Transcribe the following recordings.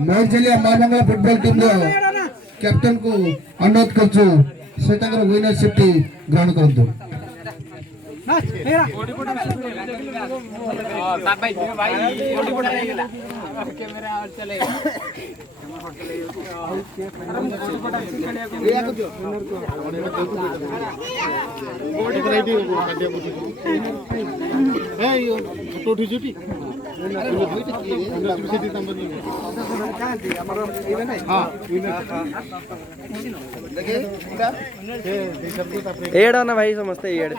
मौलझलिया मानंगला football team captain को अनुरोध करछु से विनरशिप टी ग्रहण करंतु। एड़ा ना भाई समझते एड़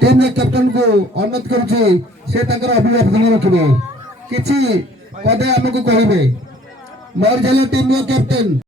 टीम कैप्टन को अनुरोध करुछि से अभिभाषण रखिए किछि पदे आमको कहिबे। मौलझलिया टीम कैप्टन